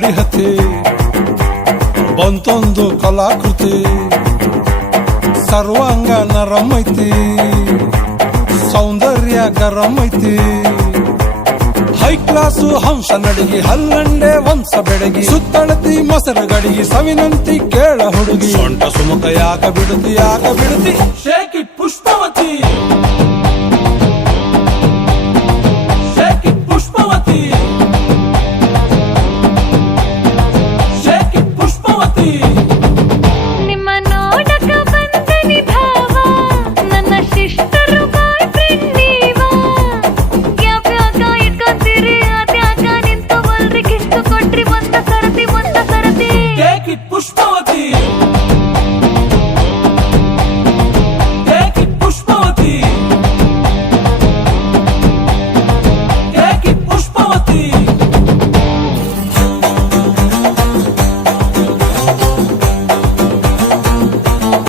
ಗಾಡಿ ಹತ್ತಿ ಬಂತೊಂದು ಕಲಾಕೃತಿ ಸರ್ವಾಂಗ ನರಂ ಐತಿ ಸೌಂದರ್ಯ ಗರಂ ಐತಿ ಹೈ ಕ್ಲಾಸು ಹಂಸ ನಡಿಗೆ ಹಲ್ಲಂಡೆ ವಂಶ ಬೆಡಗಿ ಸುತ್ತಳತಿ ಮೊಸರು ಗಡಿಗೆ ಸವಿನಂತಿ ಕೇಳ ಹುಡುಗಿ ಸೊಂಟ ಸುಮುಖ ಯಾಕ ಬಿಡುತ್ತಿ